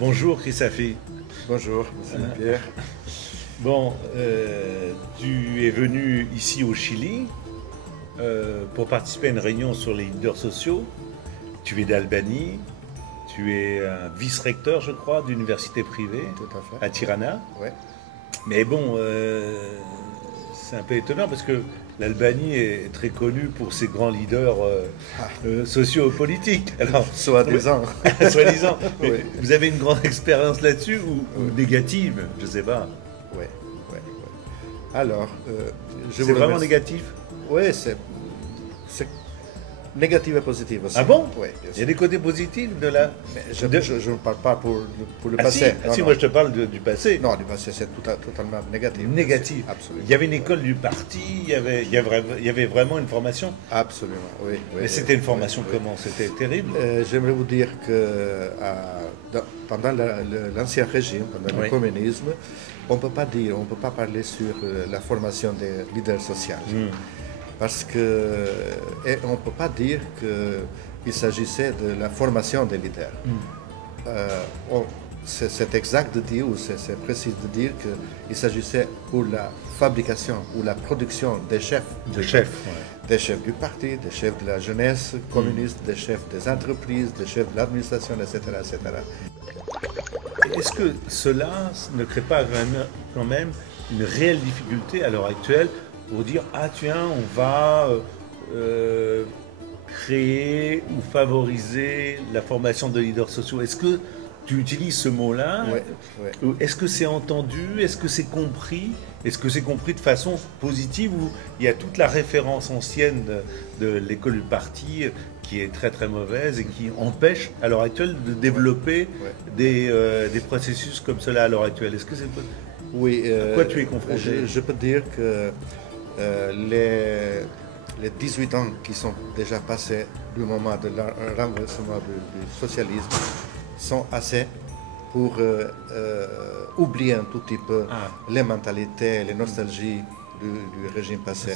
Bonjour Chrisafi. Bonjour, monsieur Pierre. Bon, tu es venu ici au Chili pour participer à une réunion sur les leaders sociaux. Tu es d'Albanie, tu es un vice-recteur, je crois, d'université privée Tout à fait. à Tirana. Ouais. Mais bon, c'est un peu étonnant parce que l'Albanie est très connue pour ses grands leaders socio-politiques. Alors, Soi-disant. soi-disant. Mais Oui. vous avez une grande expérience là-dessus ou négative? Je ne sais pas. Ouais, ouais, ouais. Alors, je C'est vous vraiment remercie. négatif? Oui, c'est négatif et positif aussi. Ah bon? Oui, bien Il y a sûr. des côtés positifs de la... Mais de- je ne parle pas pour le Ah passé. si, moi je te parle du passé. Non, du passé, c'est totalement négatif. Négatif. Absolument. Il y avait une école du parti, il y avait vraiment une formation. Absolument, oui. Mais c'était une formation oui, oui. comment? C'était terrible. J'aimerais vous dire que pendant l'ancien régime, pendant Oui. le communisme, on ne peut pas parler sur la formation des leaders sociaux. Parce que on ne peut pas dire qu'il s'agissait de la formation des leaders. C'est exact de dire, ou c'est précis de dire qu'il s'agissait pour la fabrication ou la production des chefs. De chef. Ouais. Des chefs du parti, des chefs de la jeunesse communiste, des chefs des entreprises, des chefs de l'administration, etc., etc. Est-ce que cela ne crée pas quand même une réelle difficulté à l'heure actuelle pour dire ah tiens on va créer ou favoriser la formation de leaders sociaux? Est-ce que tu utilises ce mot-là? Ouais, ouais. Ou est-ce que c'est entendu? Est-ce que c'est compris? Est-ce que c'est compris de façon positive ou il y a toute la référence ancienne de l'école du parti qui est très très mauvaise et qui empêche à l'heure actuelle de développer Ouais. des processus comme cela à l'heure actuelle? Est-ce que c'est... Oui, À quoi tu es confronté? je peux dire que les 18 ans qui sont déjà passés du moment de renversement du socialisme sont assez pour oublier un tout petit peu les mentalités, les nostalgies du régime passé.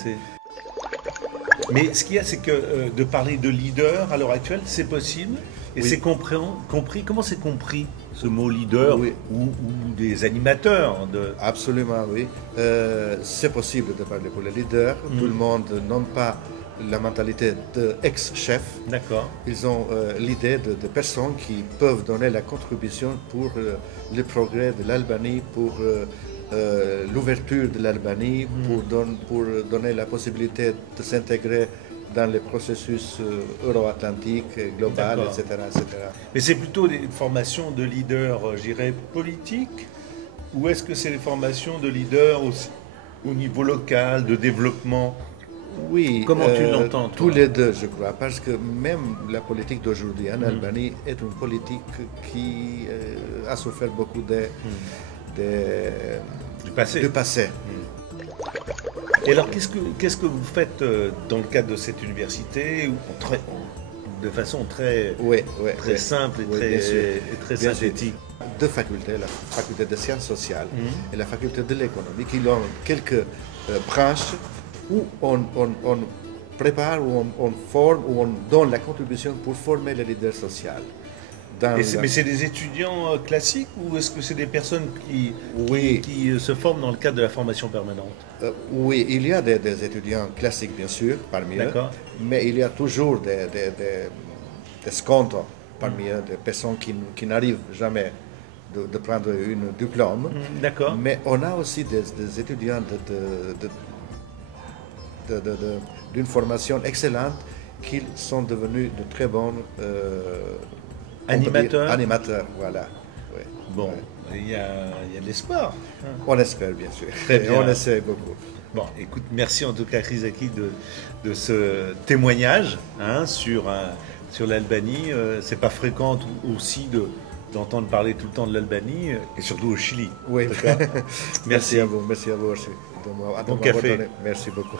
Mais ce qu'il y a, c'est que de parler de leader à l'heure actuelle, c'est possible et Oui. c'est compris. Comment c'est compris ce mot leader Oui. ou des animateurs de... Absolument, oui. C'est possible de parler pour les leaders. Tout le monde n'a pas la mentalité d'ex-chef. D'accord. Ils ont l'idée de personnes qui peuvent donner la contribution pour le progrès de l'Albanie, pour l'ouverture de l'Albanie, pour donner la possibilité de s'intégrer dans les processus euro-atlantiques, global, D'accord. etc., etc. Mais c'est plutôt des formations de leaders, je dirais, politiques ou est-ce que c'est des formations de leaders au niveau local, de développement? Oui, Comment tu l'entends, toi? tous les deux, je crois, parce que même la politique d'aujourd'hui en Albanie est une politique qui a souffert beaucoup Du passé. du passé. Et alors, qu'est-ce que vous faites dans le cadre de cette université de façon très, Oui, oui, très oui. simple et Oui, très, bien sûr. et très Bien sûr. synthétique? Deux facultés, la faculté des sciences sociales et la faculté de l'économie, qui ont quelques branches où on prépare, où on forme, où on donne la contribution pour former les leaders sociaux. Mais c'est des étudiants classiques ou est-ce que c'est des personnes Oui. qui se forment dans le cadre de la formation permanente? Oui, il y a des étudiants classiques, bien sûr, parmi eux, D'accord. mais il y a toujours des scontos parmi eux, des personnes qui n'arrivent jamais de prendre un diplôme. D'accord. Mais on a aussi des étudiants d'une formation excellente qui sont devenus de très bons Animateurs? Animateurs, voilà. Oui. Bon, Oui. il y a de l'espoir. On espère, bien sûr. Très bien. Et on essaie beaucoup. Bon, écoute, merci en tout cas, Chrisaki, de ce témoignage sur l'Albanie. C'est pas fréquent aussi d'entendre parler tout le temps de l'Albanie, et surtout au Chili. Oui, En tout cas, merci à vous aussi de m'avoir Bon café. donné. Merci beaucoup.